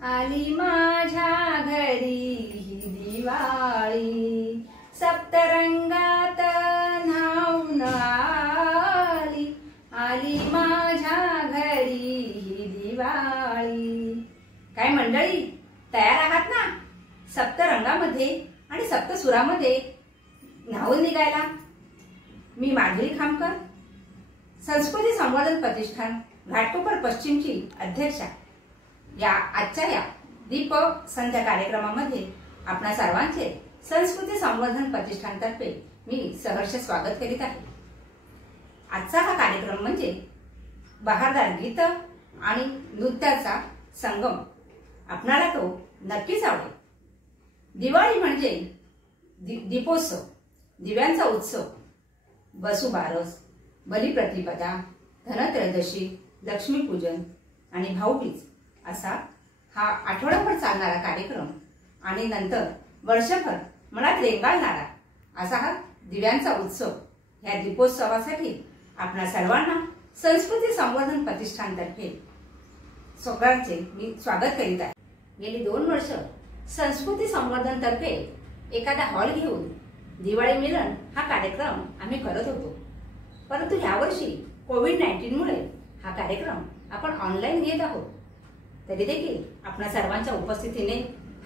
आली माझ्या घरी ही दिवाळी, सप्तरंगात न्हाऊन आली, आली माझ्या घरी ही दिवाळी। काय मंडळी, तयार आहात ना सप्तरंगामध्ये आणि सप्तसुरामध्ये न्हाऊन निघायला? मी माधुरी खामकर, संस्कृती संवर्धन प्रतिष्ठान घाटकोपर पश्चिमची अध्यक्षा, या आजच्या या दीप संध्या कार्यक्रमामध्ये आपणा सर्वांचे संस्कृती संवर्धन प्रतिष्ठानतर्फे मी सहर्ष स्वागत करीत आहे। आजचा हा कार्यक्रम म्हणजे बहारदार गीत आणि नृत्याचा संगम। आपणाला तो नक्कीच आवडेल। दिवाळी म्हणजे दीपोत्सव, दिव्यांचा उत्सव, वसुबारस, बलिप्रतिपदा, धनत्रयोदशी, लक्ष्मीपूजन आणि भाऊबीज असा हा आठवडाभर चालणारा कार्यक्रम आणि नंतर वर्षभर मनात रेंगाळणारा असा हा दिव्यांचा उत्सव। या दीपोत्सवासाठी आपणा सर्वांना संस्कृती संवर्धन प्रतिष्ठानतर्फे सगळ्यांचे मी स्वागत करीत आहे। गेली 2 वर्ष संस्कृती संवर्धन तर्फे एखादा हॉल घेऊन दिवाळी मिलन हा कार्यक्रम आम्ही करत होतो, परंतु यावर्षी कोविड-19 मुळे हा कार्यक्रम आपण ऑनलाईन घेत आहोत। तरी देखील आपणा सर्वांच्या उपस्थितीने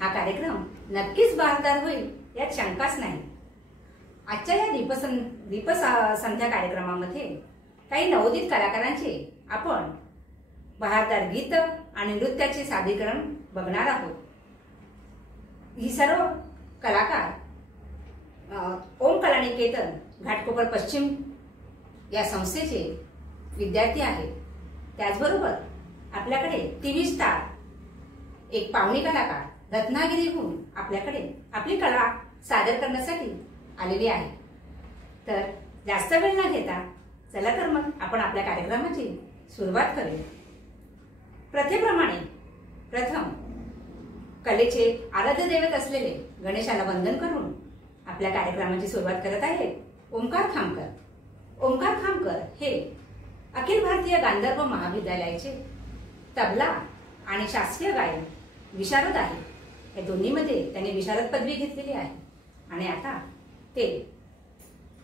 हा कार्यक्रम नक्कीच बहारदार होईल यात शंकाच नाही। आजच्या या दीपसंध्या कार्यक्रमामध्ये काही नवोदित कलाकारांचे आपण बहारदार गीत आणि नृत्याचे सादरीकरण बघणार आहोत। ही सर्व कलाकार ओम कला निकेतन घाटकोपर पश्चिम या संस्थेचे विद्यार्थी आहेत। त्याचबरोबर आपल्याकडे टीव्ही स्टार एक पाहुणी कलाकार रत्नागिरीहून आपल्याकडे आपली कला सादर करण्यासाठी आलेली आहे। तर जास्त वेळ न घेता चला तर मग आपण आपल्या कार्यक्रमाची सुरुवात करूया। प्रथेप्रमाणे प्रथम कलेचे आराध्य दैवत असलेले गणेशाला वंदन करून आपल्या कार्यक्रमाची सुरुवात करत आहेत ओमकार खामकर। ओमकार खामकर हे अखिल भारतीय गांधर्व महाविद्यालयाचे तबला आणि शास्त्रीय गायन विशारद आहे। या दोन्हीमध्ये त्यांनी विशारद पदवी घेतलेली आहे आणि आता ते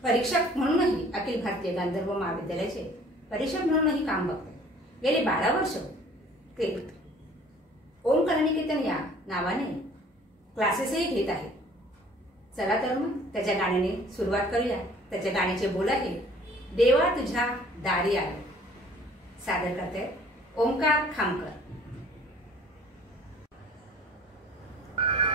परीक्षक म्हणूनही अखिल भारतीय गांधर्व महाविद्यालयाचे परीक्षक म्हणूनही काम बघतात। गेली 12 वर्ष ते ओम कला निकेतन या नावाने क्लासेसही घेत आहेत। चला तर मग त्याच्या गाण्याने सुरुवात करूया। त्याच्या गाण्याचे बोल आहे देवा तुझ्या दारी आलो। सादर करते ओमकार खामकर। Thank you.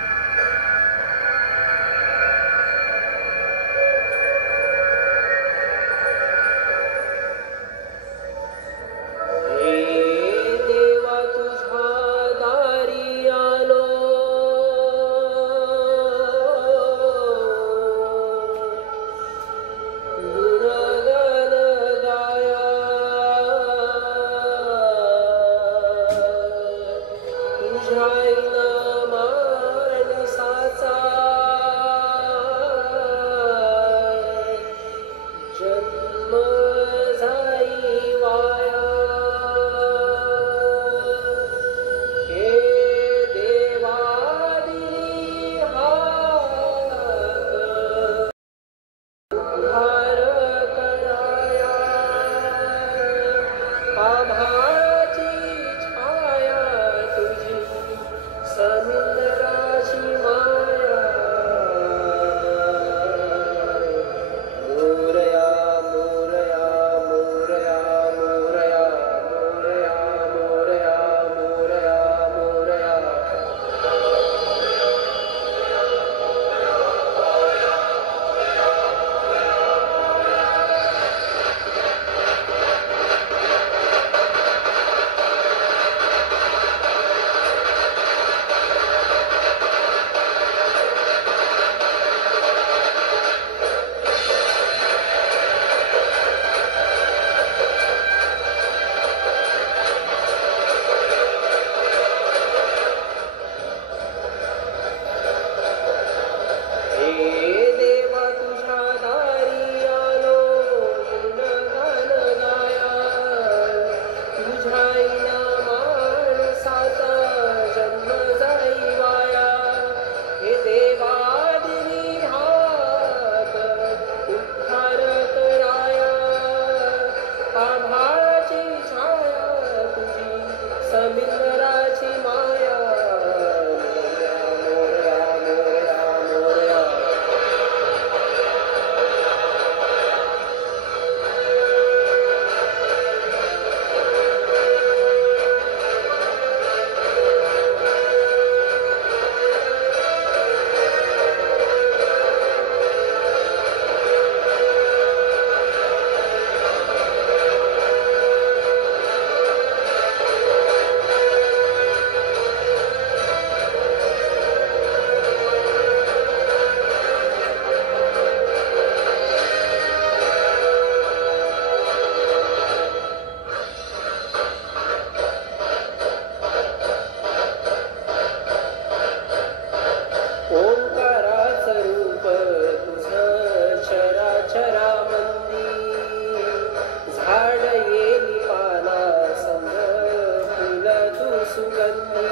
सुगंधी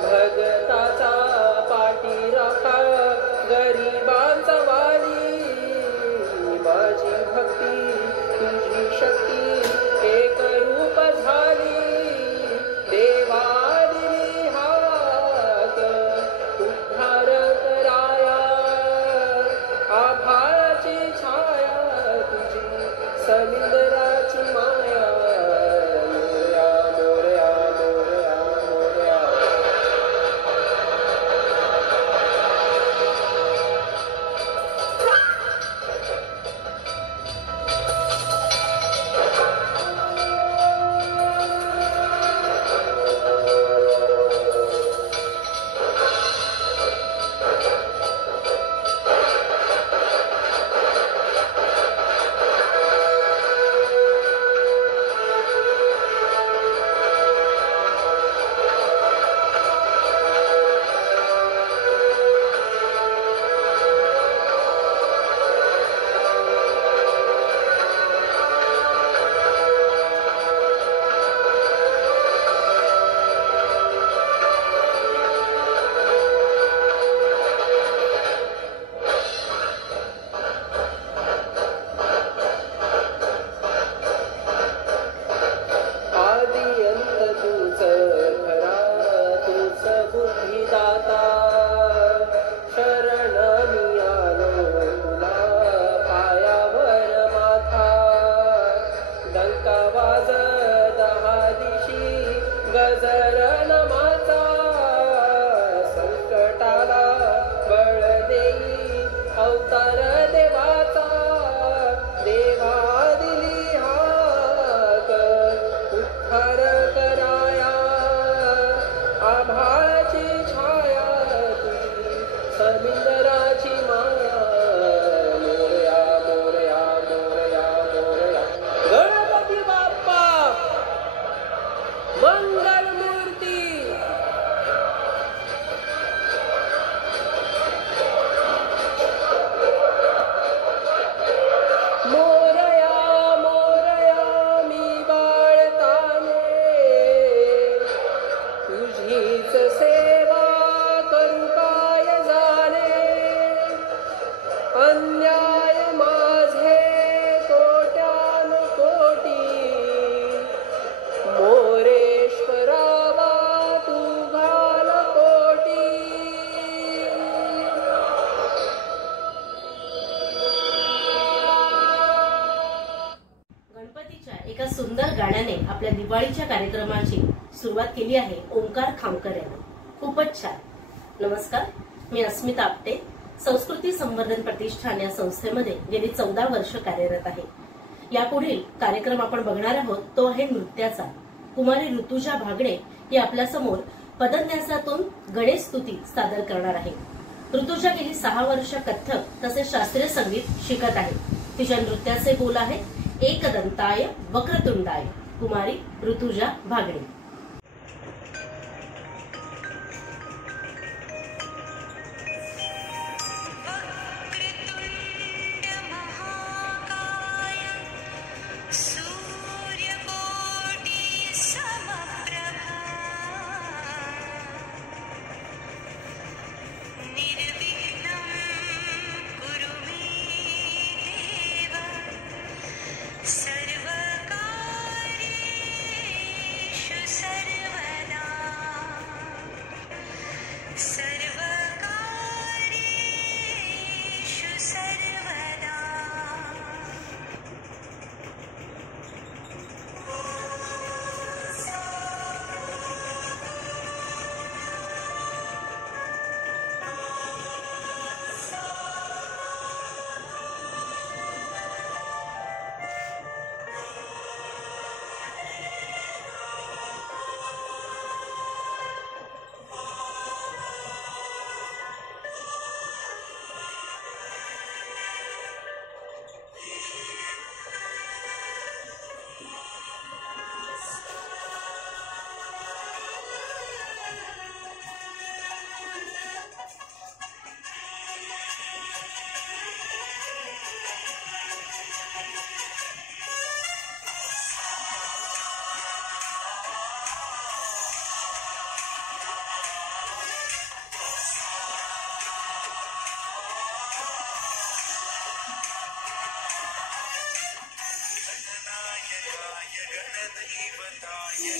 भगताचा पाठी राखा गरिबांचा वाली माझी भक्ती तुझी शक्ती एक रूप झाली देवा दिली हाक उद्धार कराया आभाळाची छाया तुझी समुद्राची माया मोरया मोरया मोरया एका सुंदर गाण्याने आपल्या दिवाळीच्या कार्यक्रमाची सुरुवात केली आहे ओंकार खामकर यांनी. खूपच छान. नमस्कार, मी अस्मिता आपटे. संस्कृती संवर्धन प्रतिष्ठान या संस्थेमध्ये गेली 14 वर्ष कार्यरत आहे. यापुढील कार्यक्रम आपण बघणार आहोत तो आहे नृत्याचा. कुमारी ऋतुजा भागडे ही आपल्या समोर पदन्यासातून गणेश स्तुती सादर करणार आहे. ऋतुजा गेली 6 वर्ष कथ्थक तसेच शास्त्रीय संगीत शिकत आहे. तिच्या नृत्याचे बोल आहेत एकदंताय वक्रतुंडाय. कुमारी ऋतुजा भागडे. सर्वकार्येषु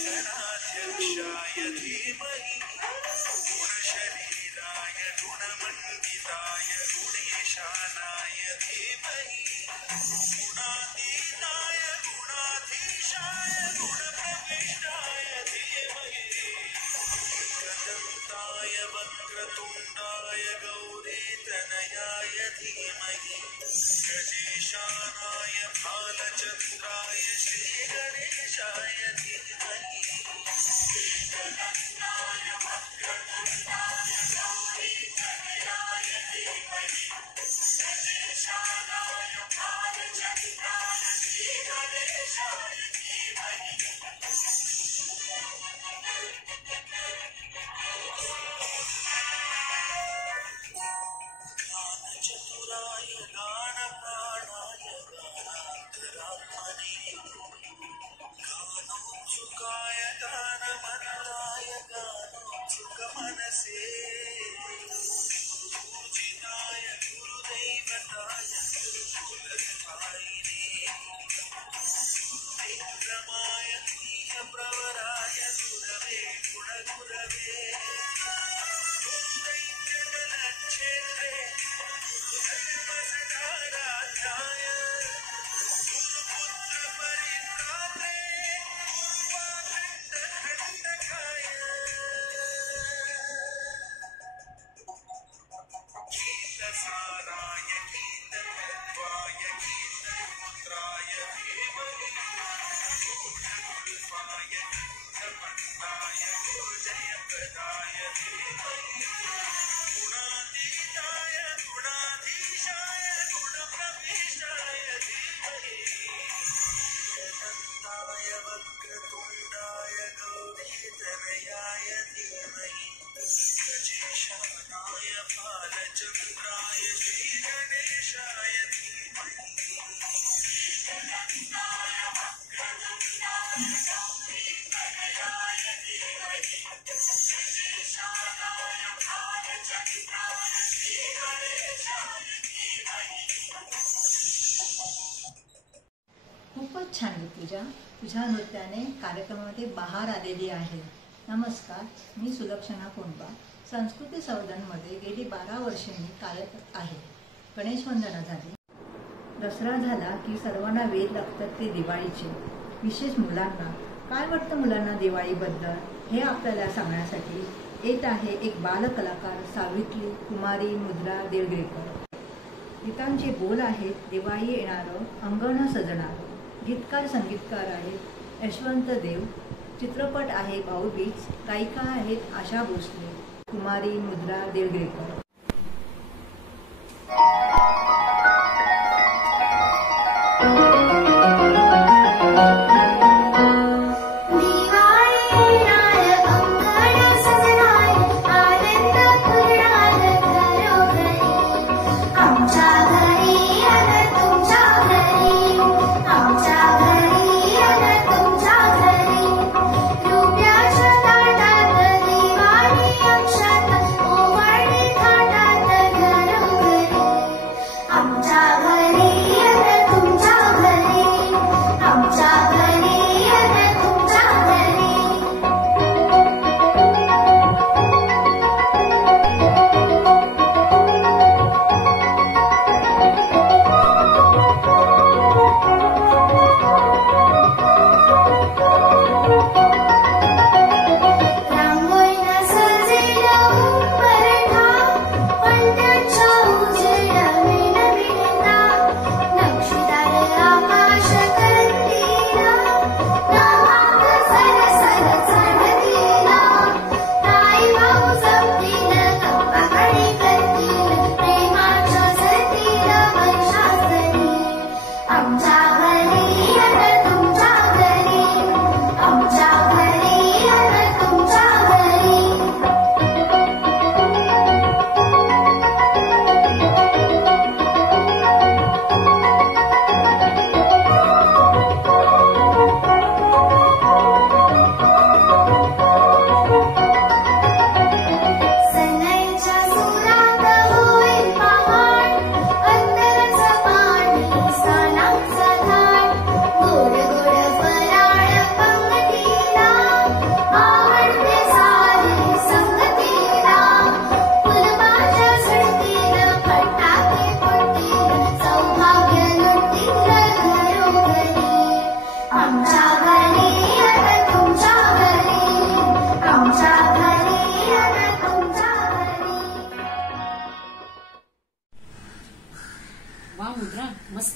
गणाध्यक्षाय धीमहि गुणशरीराय गुणमण्डिताय गुणेशानाय धीमहि गुणातीताय गुणाधीशाय गुणप्रविष्टाय धीमहि एकदन्ताय वक्रतुण्डाय गौरीतनयाय धीमहि गजेशानाय भालचन्द्राय श्रीगणेशाय धीमहि एकदन्ताय वक्रतुण्डाय गौरीतनयाय धीमहि गजेशानाय भालचन्द्राय श्रीगणेशाय धीमहि गानचतुराय गानप्राणाय गानान्तरात्मने गानोत्सुकाय गानमनराय गानोत्सुकमनसे पूजिताय गुरुदैवताय गुरुकुलस्थायिने विक्रमाय प्रियप्रवराय गुरवे गुणगुरवे गुरुदैत्यगणक्षेत्रे गुरुदैवसदाराध्याय गुरुपुत्रपरित्रात्रे गुरुवाखण्डखण्डकाय गीतसाराय गीततत्त्वाय गीतपुत्राय धीमहि गुणगुल्फाय गन्धमन्ताय गुरुजयप्रदाय धीमहि गुणातीताय गुणाधीशाय गुणप्रविष्टाय धीमहि एकदन्ताय वक्रतुण्डाय गौरीतनयाय धीमहि गजेशानाय भालचन्द्राय श्रीगणेशाय धीमहि एकदन्ताय वक्रतुण्डाय गौरीतनयाय धीमहि गजेशानाय भालचन्द्राय श्रीगणेशाय धीमहि खूपच छान ऋतुजा, तुझ्या नृत्याने कार्यक्रमामध्ये बहार आलेली आहे. नमस्कार, मी सुलक्षणा कोंडबा. संस्कृती संवर्धनमध्ये गेली 12 वर्षे मी कार्यरत आहे. गणेश वंदना झाली, दसरा झाला की सर्वांना वेध लागतात ते दिवाळीचे. विशेष मुलांना काय वाटतं मुलांना दिवाळीबद्दल हे आपल्याला सांगण्यासाठी येत आहे एक बालकलाकार सावित्री कुमारी मुद्रा देवगिरेकर. गीतांचे बोल आहेत दिवाळी येणारं अंगण सजणारं. गीतकार संगीतकार आहेत यशवंत देव. चित्रपट आहे भाऊबीज. गायिका आहेत आशा भोसले. कुमारी मुद्रा देवगिरेकर. रुपयाच्या ताटात दिवाळी अक्षता ओवाळणी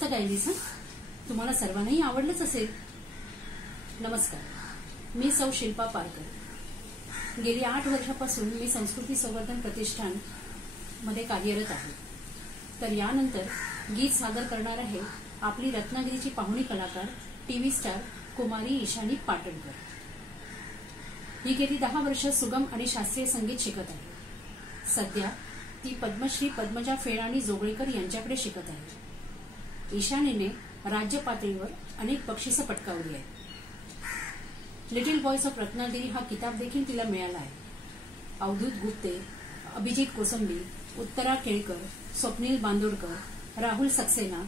गायलीस. तुम्हाला सर्वांनाही आवडलंच असेल. नमस्कार, मी सौ शिल्पा पारकर. गेली 8 वर्षापासून मी संस्कृती संवर्धन प्रतिष्ठान मध्ये कार्यरत आहे. तर यानंतर गीत सादर करणार आहे आपली रत्नागिरीची पाहुणी कलाकार टीव्ही स्टार कुमारी ईशानी पाटणकर. ही गेली 10 वर्ष सुगम आणि शास्त्रीय संगीत शिकत आहे. सध्या ती पद्मश्री पद्मजा फेडाणी जोगळेकर यांच्याकडे शिकत आहे. ईशानीने राज्य पातळीवर अनेक बक्षिसं पटकावली आहेत. लिटिल व्हॉइस ऑफ रत्नागिरी हा किताब देखील तिला मिळाला आहे. अवधूत गुप्ते, अभिजित कोसंबी, उत्तरा केळकर, स्वप्नील बांदोडकर, राहुल सक्सेना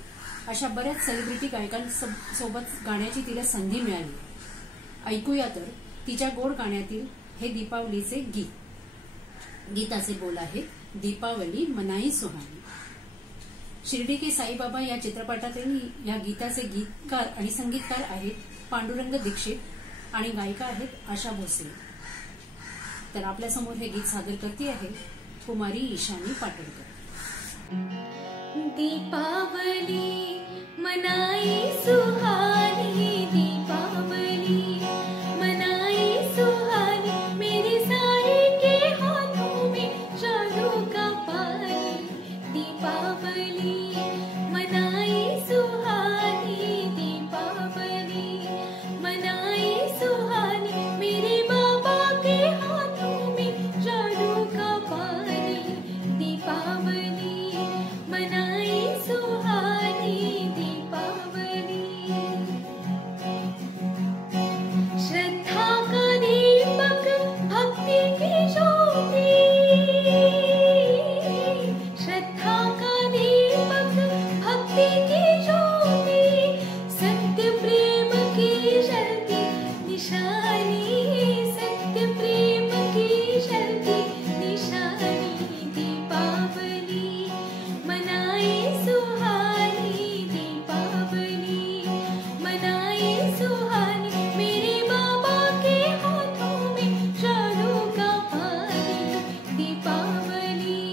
अशा बऱ्याच सेलिब्रिटी गायकांसोबत गाण्याची तिला संधी मिळाली. ऐकूया तर तिच्या गोड गाण्यातील हे दीपावलीचे गीत. गीताचे बोल आहेत दीपावली मनाई सुहानी. शिर्डी के साईबाबा या चित्रपटातील या गीताचे गीतकार आणि संगीतकार आहेत पांडुरंग दीक्षित आणि गायिका आहेत आशा भोसले. तर आपल्यासमोर हे गीत सादर करते आहे कुमारी ईशानी पाटणकर. दीपावली मनाई सुहानी, दीपावली मनाई सुहानी, मेरे साए के हाथों में जादू का पानी. दीपावली मनाई सुहानी, दीपावली मनाई सुहानी, मेरे बाबा के हाथों में जादू का पानी. दीपावली मनाई सुहानी, दीपावली. श्रद्धा का दीपक भक्ति की ज्योति, श्रद्धा का दीपक भक्ति की ज्योति, सत्य प्रेम की जलती निशानी, सत्य प्रेम की जलती निशानी. दीपावली मनाई सुहानी, दीपावली मनाई सुहानी, मेरे बाबा के हाथों में जादू का पानी. दीपावली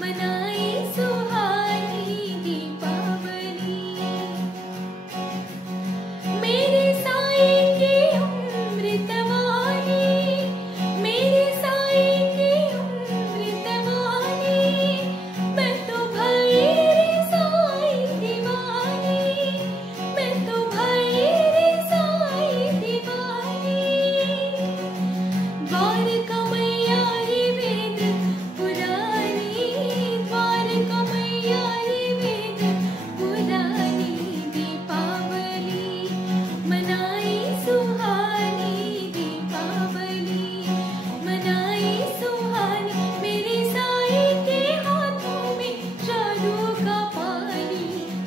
मनाई सुहानी, दीपावली. मेरे साए की अमृतवाणी, मेरे साए की अमृतवाणी, मैं तो भई रे साई दीवानी, मैं तो भई रे साई दीवानी. द्वारका मैया रे वेद पुरानी, द्वारका मैया रे वेद पुरानी. दीपावली मनाई सुहानी, दीपावली मनाई सुहानी, मेरे साए के हाथों में जादू का पानी.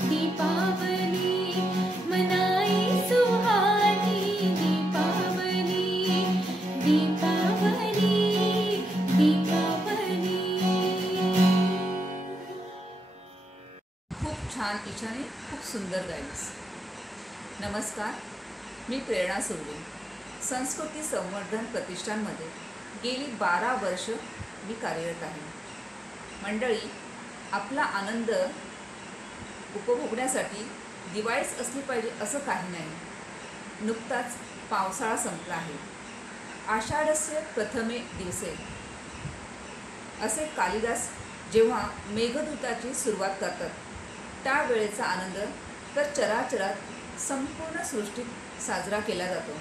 दीपावली मनाई सुहानी, दीपावली, दीपावली, दीपावली. खूप छान ईशाने, खूप सुंदर गायलीस. नमस्कार, मी प्रेरणा सुर्वे. संस्कृती संवर्धन प्रतिष्ठानमध्ये गेली 12 वर्ष मी कार्यरत आहे. मंडळी, आपला आनंद उपभोगण्यासाठी दिवाळीच असली पाहिजे असं काही नाही. नुकताच पावसाळा संपला आहे. आषाढस्य प्रथमे दिवसे असे कालिदास जेव्हा मेघदूताची सुरुवात करतात त्यावेळेचा आनंद तर चराचरात संपूर्ण सृष्टीत साजरा केला जातो.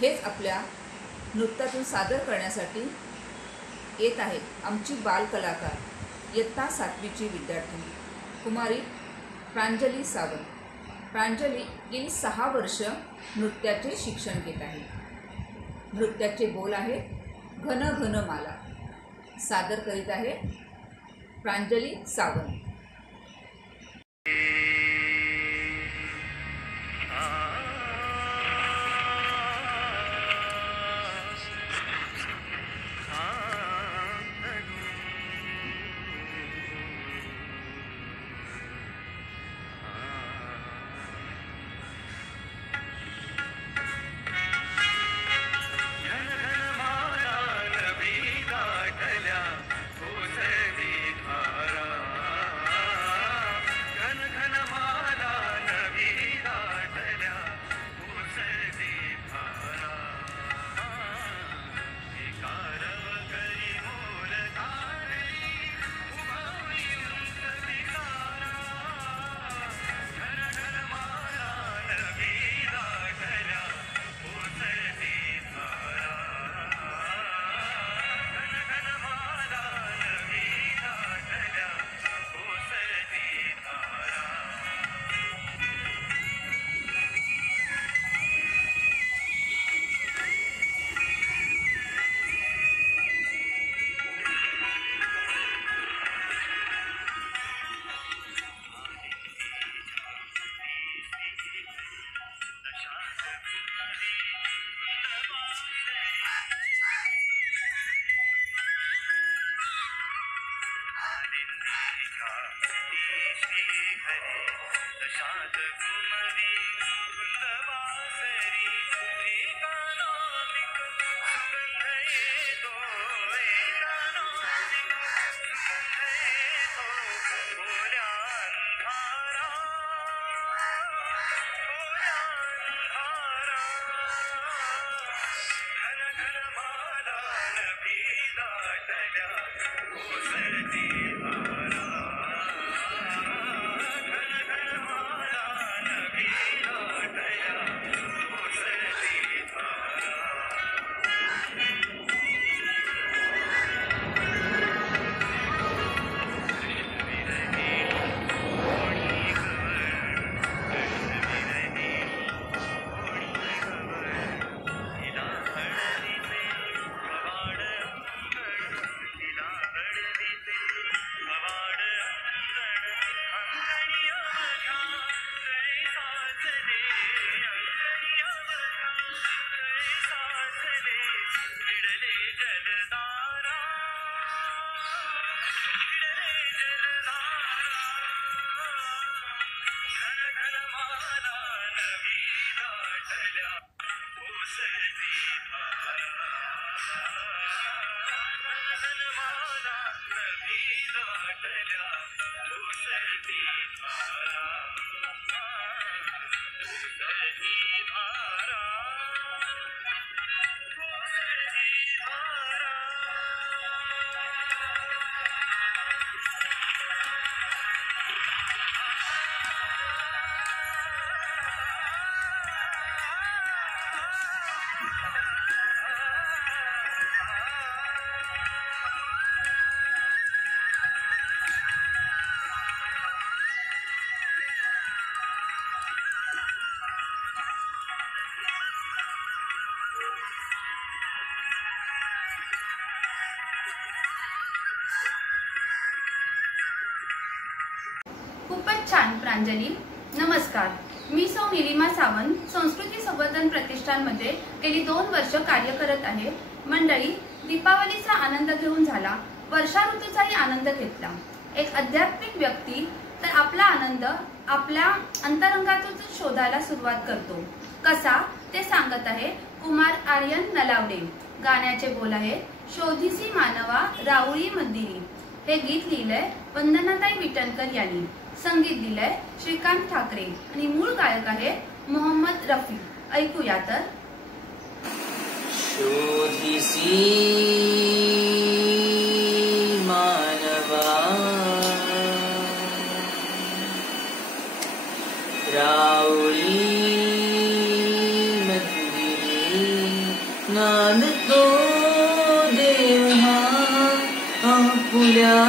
हेच आपल्या नृत्यातून सादर करण्यासाठी येत आहेत आमची बालकलाकार इयत्ता 7वीची विद्यार्थिनी कुमारी प्रांजली सावंत. प्रांजली गेली 6 वर्ष नृत्याचे शिक्षण घेत आहे. नृत्याचे बोल आहे घन घन माला. सादर करीत आहे प्रांजली सावंत. माया नवी दाटल्या ओसरी धारा खूपच छान प्रांजली. नमस्कार, मी सौ निलिमा सावंत, संस्कृती संवर्धन प्रतिष्ठानमध्ये गेली 2 वर्ष कार्य करत आहे. मंडळी, दीपावलीचा आनंद घेऊन झाला, वर्षा ऋतूचाही आनंद घेतला. एक आध्यात्मिक व्यक्ती तर आपला आनंद आपल्या अंतरंगातून शोधायला सुरुवात करतो. कसा ते सांगत आहे कुमार आर्यन नलावडे. गाण्याचे बोल आहे शोधिसी मानवा राऊळी मंदिरी. हे गीत लिहिलंय वंदनाताई विटणकर यांनी. संगीत दिलंय श्रीकांत ठाकरे आणि मूळ गायक आहे मोहम्मद रफी. ऐकूया तर. शोधिसी मानवा राऊळी मंदिरी. नांदतो देव हा आपुल्या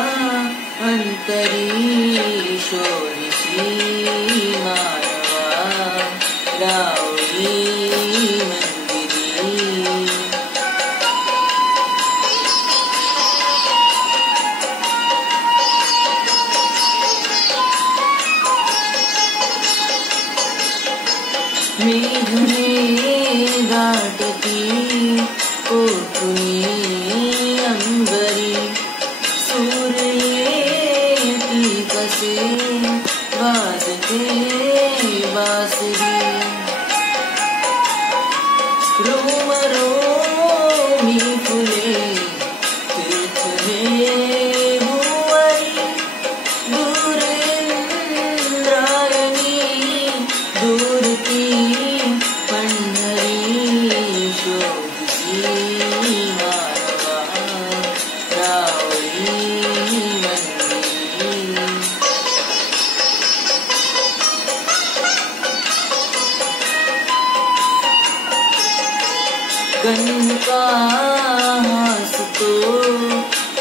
अंतरी. शोधिसी मानवा राऊळी मंदिरी. मेघने गाठती कोठुनी अंबरी. सूर्येती कसे वाजते बासरी. रोम रोमी फुले तीर्थले भुवरी. दूरेंद्रायणी दूरती पंढरी. शोधिसी मानवा राऊळी मंदिरी. गणका हसतो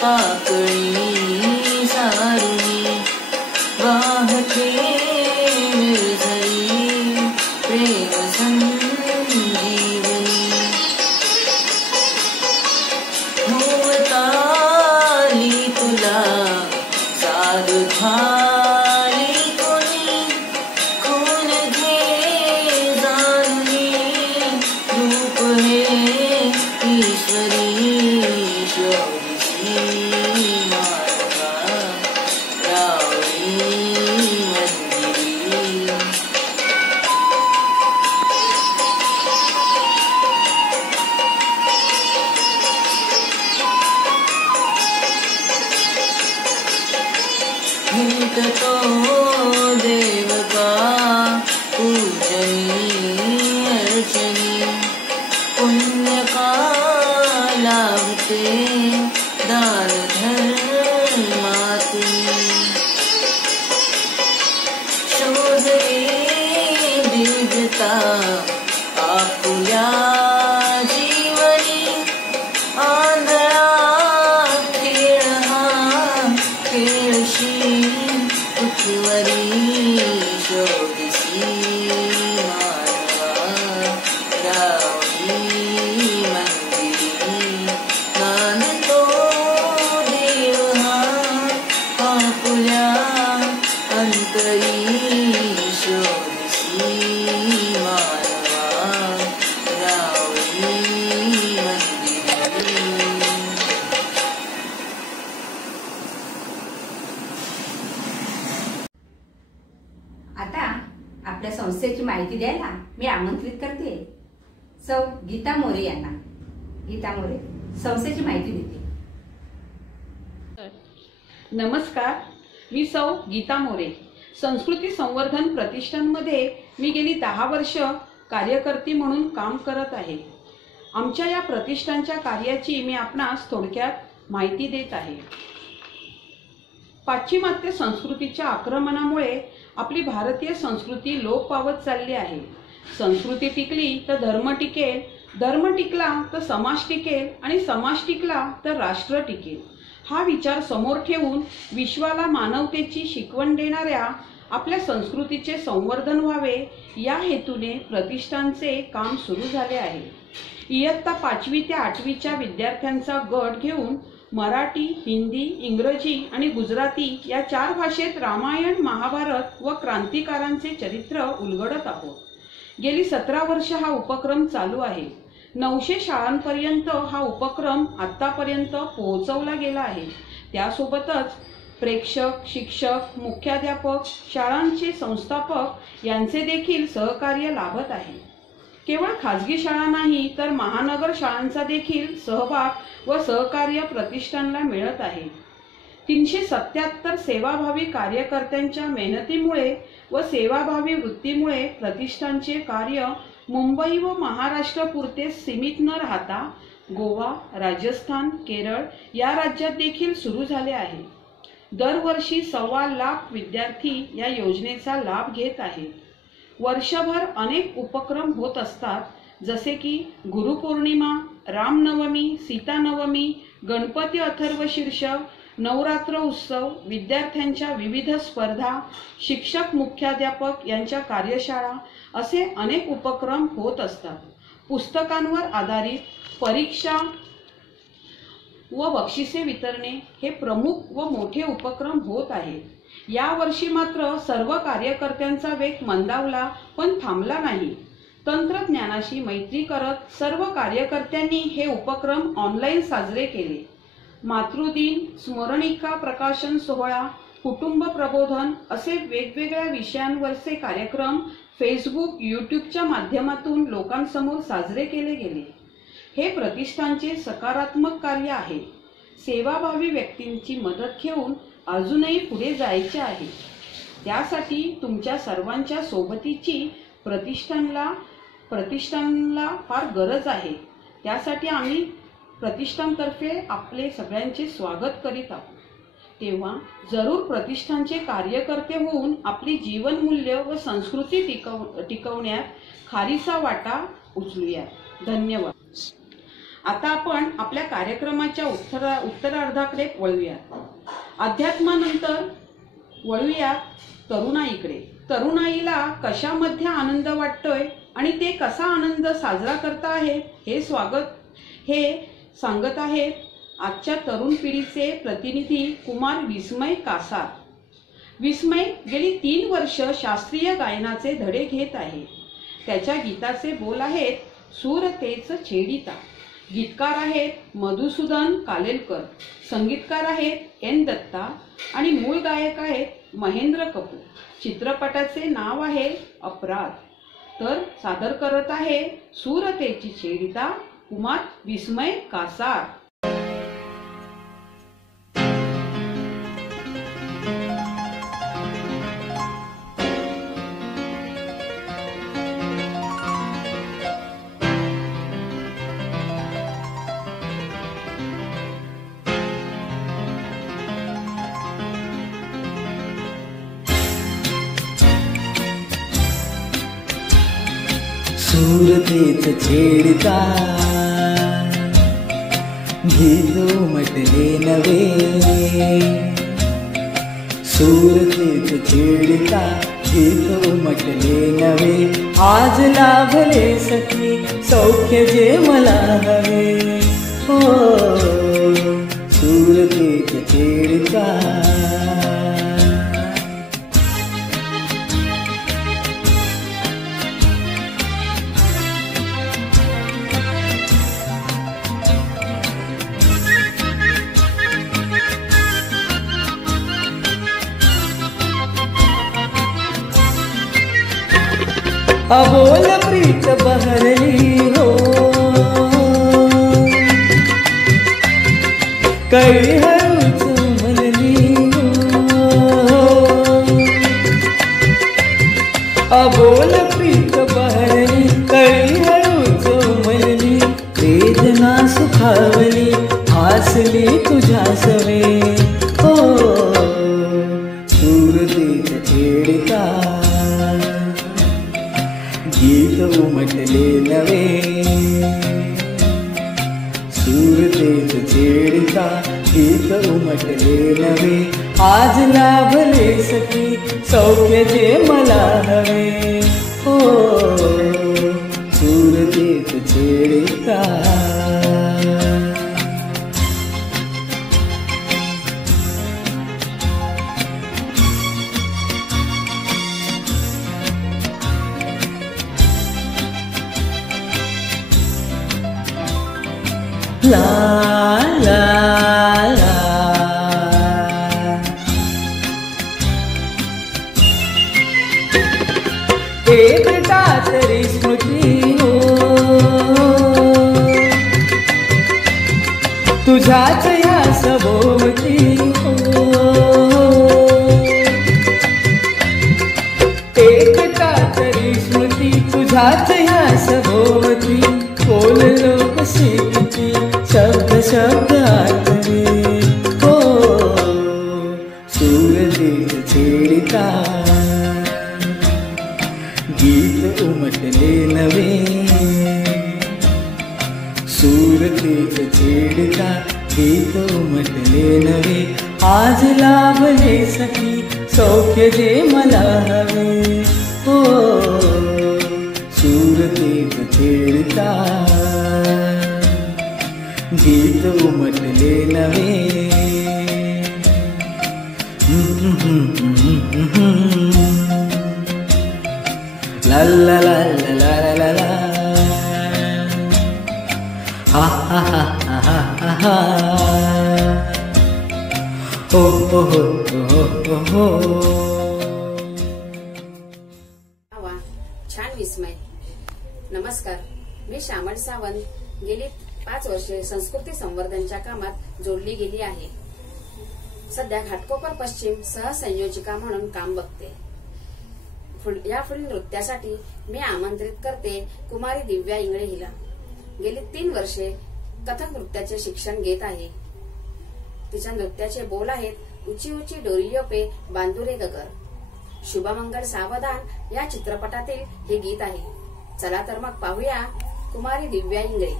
पाकळी सारुणी. वाहते निर्झरी प्रेम संजीवनी. होवताली तुला साधू झाली कोणी. खून घे जाणली रूप हे ईश्वरी. शोधिसी मानवा राऊळी मंदिरी. हिंडतो देव का पूजनी अर्चनी. पुण्य का लाभते दान धर्मातुनी. शोधे दिव्यता आपुल्या जीवनी. आंधळा खेळ हा खेळशी उठवरी. शोधिसी मानवा राऊळी मंदिरी. नांदतो देव हा आपुल्या अंतरी. शोधिसी मानवा राऊळी मंदिरी. आता आपल्या संस्थेची माहिती द्यायला मी आमंत्रित करते सौ गीता मोरे यांना. गीता मोरे संस्थेची माहिती देतील. नमस्कार, मी सौ गीता मोरे. संस्कृती संवर्धन प्रतिष्ठानमध्ये मी गेली 10 वर्ष कार्यकर्ती म्हणून काम करत आहे. आमच्या या प्रतिष्ठानच्या कार्याची मी आपणास थोडक्यात माहिती देत आहे. पाश्चिमात्य संस्कृतीच्या आक्रमणामुळे आपली भारतीय संस्कृती लोप पावत चालली आहे. संस्कृती टिकली तर धर्म टिकेल, धर्म टिकला तर समाज टिकेल आणि समाज टिकला तर राष्ट्र टिकेल. हा विचार समोर ठेवून विश्वाला मानवतेची शिकवण देणाऱ्या आपल्या संस्कृतीचे संवर्धन व्हावे या हेतूने प्रतिष्ठानचे काम सुरू झाले आहे. इयत्ता 5वी ते 8वीच्या विद्यार्थ्यांचा गट घेऊन मराठी, हिंदी, इंग्रजी आणि गुजराती या 4 भाषेत रामायण, महाभारत व क्रांतिकारांचे चरित्र उलगडत आहोत. गेली 17 वर्ष हा उपक्रम चालू आहे. 900 शाळांपर्यंत हा उपक्रम आतापर्यंत पोहोचवला गेला आहे. त्यासोबतच प्रेक्षक, शिक्षक, मुख्याध्यापक, शाळांचे संस्थापक यांचे देखील सहकार्य लाभत आहे. केवळ खाजगी शाळा नाही तर महानगर शाळांचा देखील सहभाग व सहकार्य प्रतिष्ठानला मिळत आहे. 377 सेवाभावी कार्यकर्त्यांच्या मेहनतीमुळे व सेवाभावी वृत्तीमुळे प्रतिष्ठानचे कार्य मुंबई व महाराष्ट्र पुरते सीमित न राहता गोवा, राजस्थान, केरळ या राज्यात देखील सुरू झाले आहे. दरवर्षी 1.25 लाख विद्यार्थी या योजनेचा लाभ घेत आहेत. वर्षभर अनेक उपक्रम होत असतात, जसे की गुरुपौर्णिमा, रामनवमी, सीतानवमी, गणपती अथर्वशीर्ष, नवरात्र उत्सव, विद्यार्थ्यांच्या विविध स्पर्धा, शिक्षक मुख्याध्यापक यांच्या कार्यशाळा असे अनेक उपक्रम होत असतात. पुस्तकांवर आधारित परीक्षा व बक्षिसे वितरणे हे प्रमुख व मोठे उपक्रम होत आहेत. यावर्षी मात्र सर्व कार्यकर्त्यांचा वेग मंदावला पण थांबला नाही. तंत्रज्ञानाशी मैत्री करत सर्व कार्यकर्त्यांनी हे उपक्रम ऑनलाईन साजरे केले. मातृदिन, स्मरणिका प्रकाशन सोहळा, कुटुंब प्रबोधन असे वेगवेगळ्या विषयांवरचे कार्यक्रम फेसबुक, यूट्यूबच्या माध्यमातून लोकांसमोर साजरे केले गेले. हे प्रतिष्ठानचे सकारात्मक कार्य आहे. सेवाभावी व्यक्तींची मदत घेऊन अजूनही पुढे जायचे आहे. त्यासाठी तुमच्या सर्वांच्या सोबतीची प्रतिष्ठानला फार गरज आहे. त्यासाठी आम्ही प्रतिष्ठानतर्फे आपले सगळ्यांचे स्वागत करीत आहोत. तेव्हा जरूर प्रतिष्ठानचे कार्यकर्ते होऊन आपली जीवनमूल्य व संस्कृती टिकवण्यात खारीचा वाटा उचलूया. धन्यवाद. आता आपण आपल्या कार्यक्रमाच्या उत्तरार्धाकडे वळूया. अध्यात्मानंतर वळूया तरुणाईकडे. तरुणाईला कशामध्ये आनंद वाटतोय आणि ते कसा आनंद साजरा करता आहे हे सांगत आहेत आजच्या तरुण पिढीचे प्रतिनिधी कुमार विस्मय कासार. विस्मय गेली 3 वर्ष शास्त्रीय गायनाचे धडे घेत आहे. त्याच्या गीताचे बोल आहेत सूरतेच छेडिता. गीतकार आहेत मधुसूदन कालेलकर, संगीतकार आहेत एन दत्ता आणि मूळ गायक आहेत महेंद्र कपूर. चित्रपटाचे नाव आहे अपराध. तर सादर करत आहे सूरतेची छेडिता कुमार विस्मय कासार. सूरतेच छेडता गीतो म्हटले नवे. सूरतेच छेडता गीतो म्हटले नवे. आज लाभले सखी सौख्य जे मला हवे. हो सूरतेच छेडता. अबोल प्रीत बहरली हो. कळी हळूच उमलली अबोल प्रीत बहरली कळी हळूच उमलली वेदना सुखावली हसली तुझ्या सवे हो सूरतेत छेडिता गीत उमटले नवे सूरतेत छेडिता गीत उमटले नवे आज लाभले सखी सौख्य जे मला हवे हो सूरतेत छेडिता ला ला ला एकटा तरी स्मृती हो तुझ्याच या सभोवती हो एकटा तरी स्मृती तुझ्याच या सभोवती बोललो कशी किती शब्द शब्द आठवे हो सूरतेत छेडिता गीत उमटले नवे सूरतेत छेडिता गीत उमटले नवे आज लाभले सखी सौख्य जे मला हवे हो सूरतेत छेडिता गीत उमटले नवे ला ला ला ला ला ला ला हा हा हा हा हा हा हो हो हो हो हो वा छान विस्मय. नमस्कार, मी श्यामल सावंत. गेली 5 वर्षे संस्कृती संवर्धनच्या कामात जोडली गेली आहे. सध्या घाटकोपर पश्चिम सहसंयोजिका म्हणून काम बघते. यापुढील नृत्यासाठी मी आमंत्रित करते कुमारी दिव्या इंगळे हिला. गेली 3 वर्षे कथक नृत्याचे शिक्षण घेत आहे. तिच्या नृत्याचे बोल आहेत उची उची डोरियो पे बांधुरे गगर. शुभमंगल सावधान या चित्रपटातील हे गीत आहे. चला तर मग पाहूया कुमारी दिव्या इंगळे.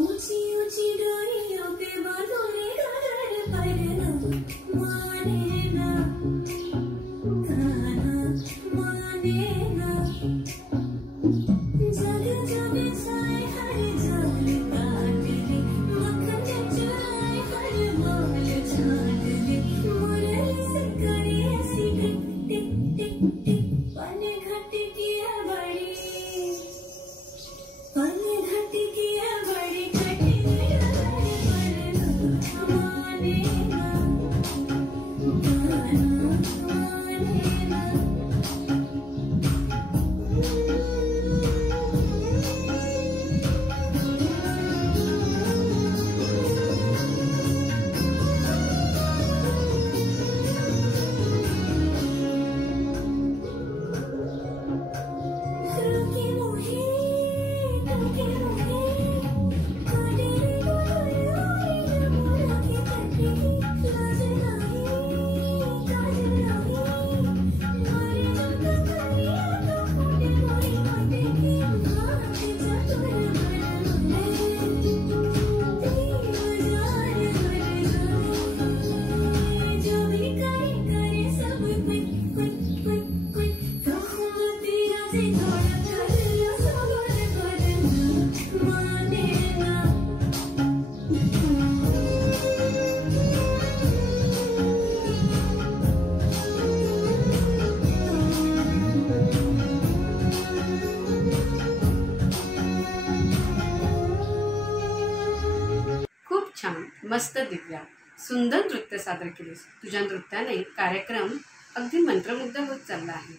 ऊंची ऊंची डोरियों पे बांधुरे गगर पड़ना माने ना गाना माने ना जग जग साए हर जान काट ले मक्खन चुराए हर माल छाट ले मुरली से करे ऐसी टिक टिक टिक टिक पन घट की है बड़ी पन घट की है बड़ी मस्त दिव्या, सुंदर नृत्य सादर केलेस. तुझ्या नृत्याने कार्यक्रम अगदी मंत्रमुग्ध होत चालला आहे.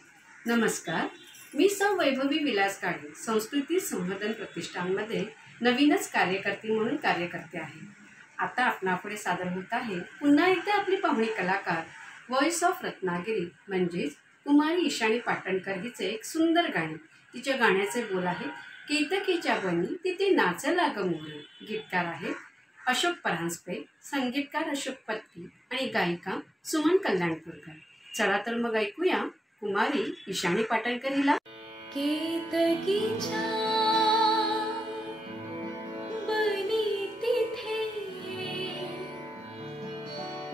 नमस्कार, मी सौ वैभवी विलास काळे संस्कृती संवर्धन प्रतिष्ठानमध्ये नवीनच कार्यकर्ती म्हणून कार्य करते आहे. आता आपणापुढे सादर होत आहे पुन्हा एकदा आपली पाहुणी कलाकार व्हॉइस ऑफ रत्नागिरी म्हणजेच कुमारी ईशानी पाटणकर हिचे एक सुंदर गाणे. तिच्या गाण्याचे बोल आहेत केतकीच्या बनी तिथे नाचला ग मोर. गीतकार आहेत अशोक परांजपे, संगीतकार अशोक पत्की आणि गायिका सुमन कल्याणपूरकर. चला तर मग ऐकूया कुमारी ईशानी पाटणकर हिला. केतकीच्या बनी तिथे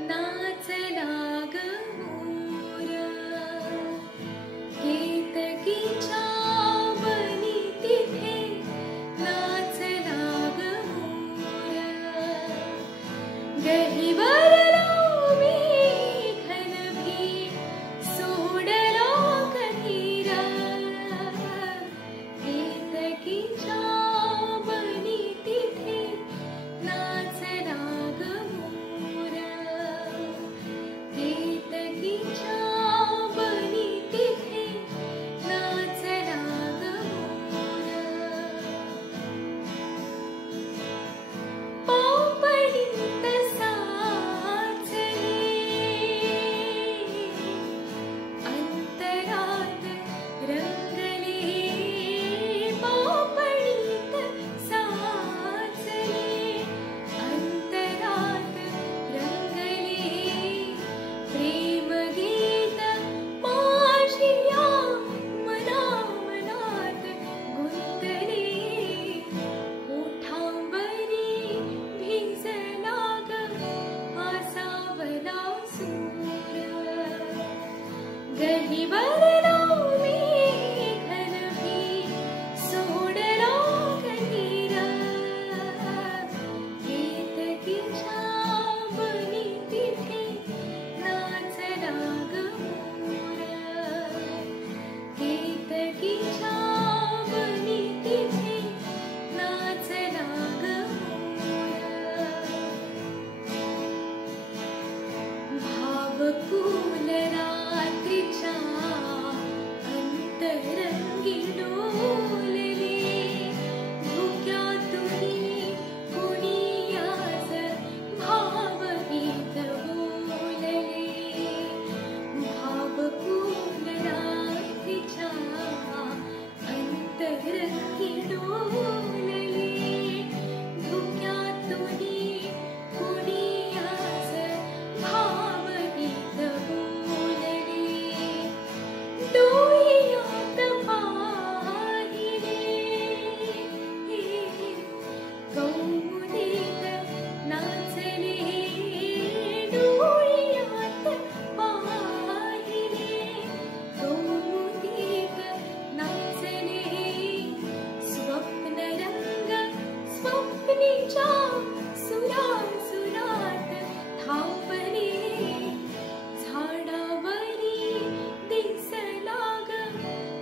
नाचला ग मोर. केतकीच्या बनी तिथे नाचला ग मोर. गहिवर लावी घनभी सोडला कहिरा. केतकीच्या बनी तिथे नाचला ग मोर. केतकीच्या बनी तिथे नाचला ग मोर. पापडीत साचले अंतरात रंगले. पापडीत साचले अंतरात रंगले. प्रेमगीत माझिया मना मनात गुंतले. ओठांवरी भिजला ग आसावला सूर. गहिवर लावी घनभी सोडला कहिरा. केतकीच्या बनी तिथे नाचला ग मोर. केतकीच्या बनी तिथे नाचला ग मोर. भावकुल रात्रीच्या अंतरंगी डोलले. धुक्यातून कुणी आज भावगीत बोलले. भावकुल रात्रीच्या अंतरंगी डोलले. धुक्यातून कुणी आज भावगीत बोलले. डोळ्यात पाहिले कौमुदीत नाचले. डोळ्यात पाहिले कौमुदीत नाचले. स्वप्नरंग स्वप्नीच्या सुरात थांबले. झाडावरी दिसला ग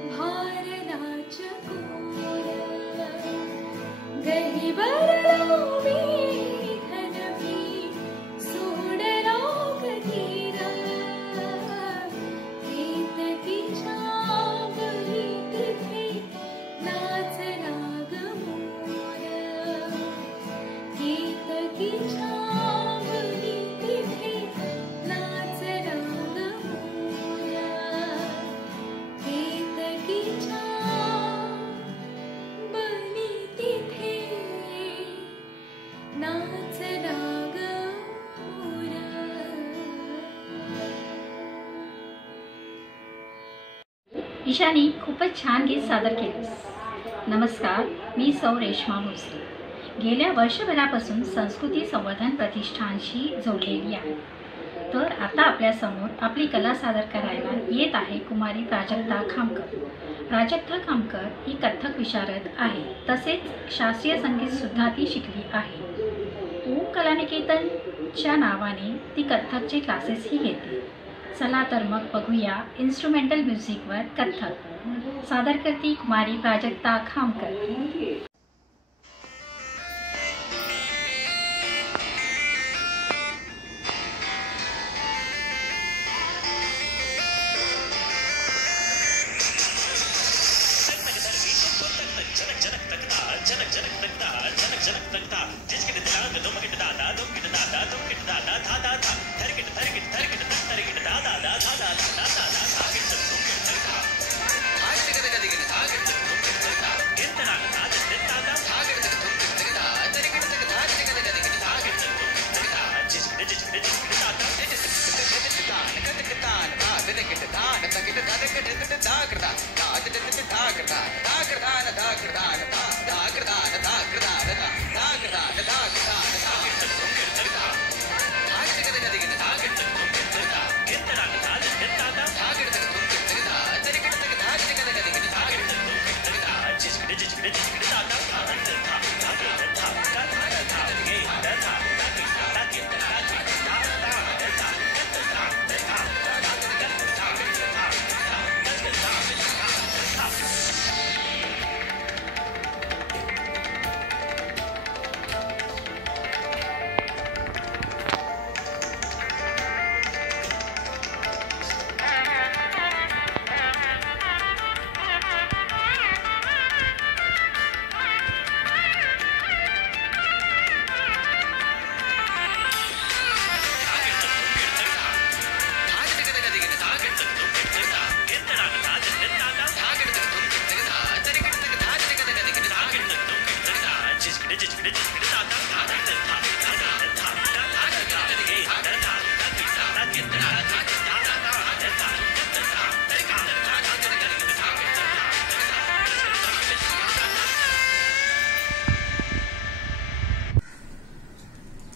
भारलाच्या कोर. गहिवर लावी घनभी सोडला कहिरा. केतकीच्या बनी तिथे नाचला ग मोर. केतकीच्या बनी तिथे नाचला ग मोर. केतकीच्या बनी तिथे नाचला ग मोर. ईशानी खूपच छान गीत सादर केलेस. नमस्कार, मी सौ रेश्मा भोसले. गेल्या वर्षभरापासून संस्कृती संवर्धन प्रतिष्ठानशी जोडलेली आहे. तर आता आपल्यासमोर आपली कला सादर करायला येत आहे कुमारी प्राजक्ता खामकर. प्राजक्ता खामकर ही कथ्थक विशारद आहे. तसेच शास्त्रीय संगीतसुद्धा ती शिकली आहे. ओम कलानिकेतनच्या नावाने ती कथ्थकचे क्लासेसही घेते. चला तर मग बघूया इन्स्ट्रुमेंटल म्युझिकवर कथ्थक. सादर करती कुमारी प्राजक्ता खामकर.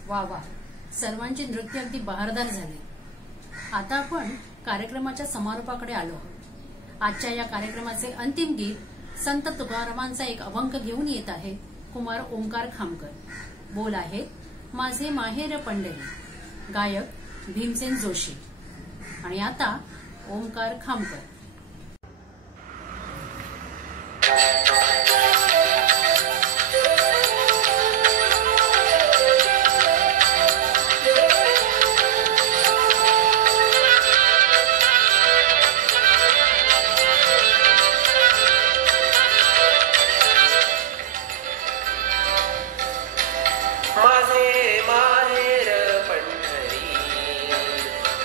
वा वा, सर्वांचे नृत्य अगदी बहारदार झाले. आता आपण कार्यक्रमाच्या समारोपाकडे आलो आहोत. आजच्या या कार्यक्रमाचे अंतिम गीत संत तुकारामांचा एक अभंग घेऊन येत आहे कुमार ओंकार खामकर. बोल आहेत माझे माहेर पंढरी, गायक भीमसेन जोशी. आणि आता ओंकार खामकर.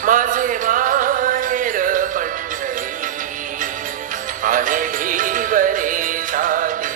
माझे माहेर पंढरी आहे ढीवरे छाती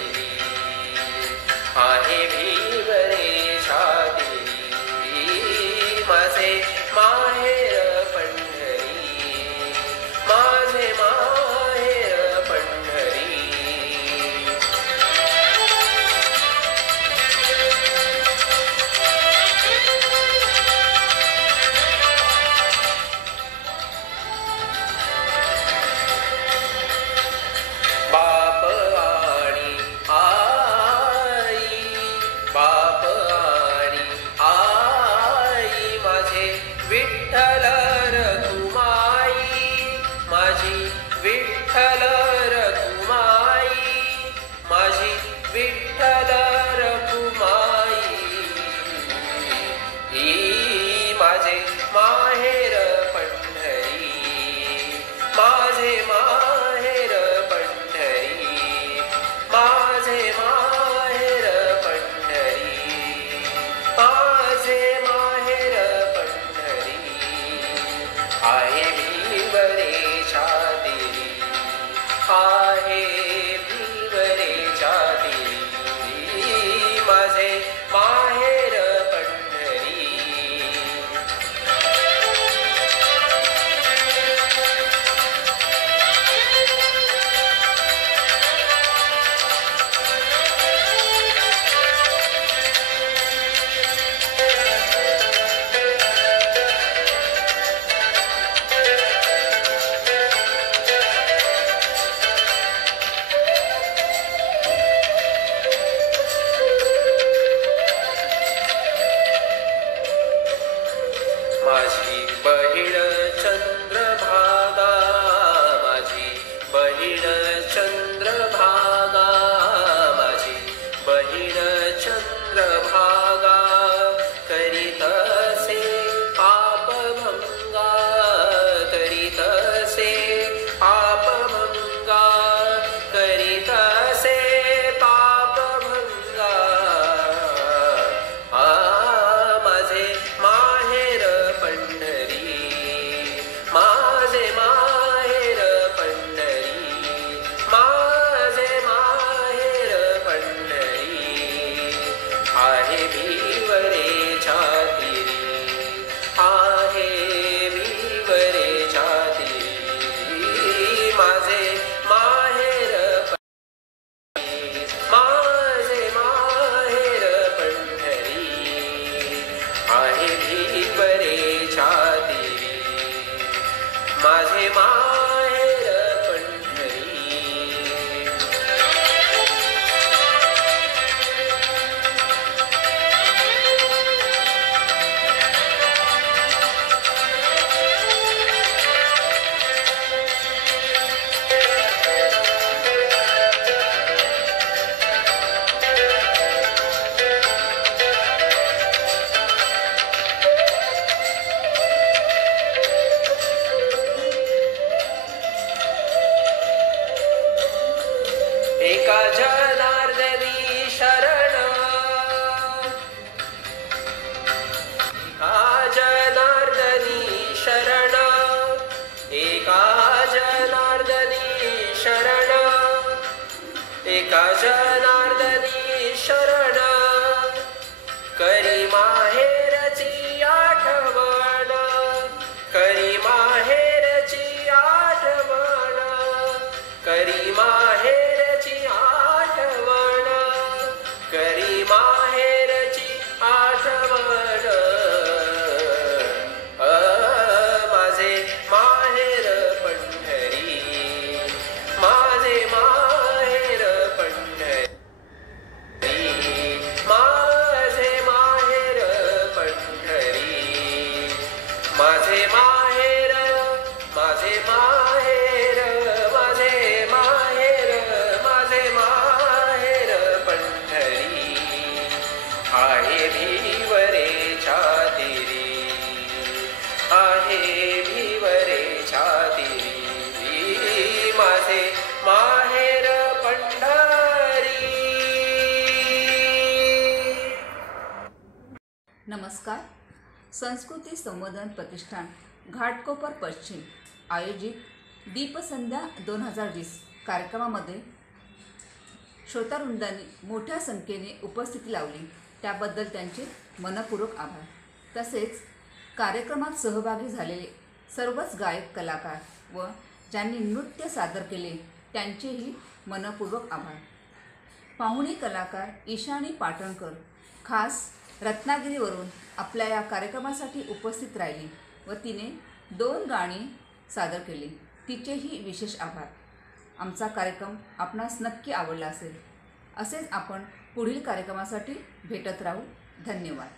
एका जनार्दनी शरण एका जनार्दनी शरण एका जनार्दनी शरण एका जनार्दनी शरण करी माहेरची आठवण करी माहेरची आठवण करी माहेरची आठवण करी माहेरची आठवण माझे माहेर पंढरी माझे माहेर पंढरी माझे माहेर पंढरी माझे माहेर माझे माहेर माझे माहेर माझे माहेर पंढरी आहे भिवरेच्या तिरी आहे भिवरेच्या तिरी माझे माहेर पंढरी. नमस्कार. संस्कृती संवर्धन प्रतिष्ठान घाटकोपर पश्चिम आयोजित दीपसंध्या 2020 कार्यक्रमामध्ये श्रोतावृंदांनी मोठ्या संख्येने उपस्थिती लावली, त्याबद्दल त्यांचे मनपूर्वक आभार. तसेच कार्यक्रमात सहभागी झालेले सर्वच गायक कलाकार व ज्यांनी नृत्य सादर केले त्यांचेही मनपूर्वक आभार. पाहुणी कलाकार ईशानी पाटणकर खास रत्नागिरीवरून आपल्या या कार्यक्रमासाठी उपस्थित राहिली व तिने 2 गाणी सादर केली. तिचेही विशेष आभार. आमचा कार्यक्रम आपणास नक्की आवडला असेल. असेच आपण पुढील कार्यक्रमासाठी भेटत राहू. धन्यवाद.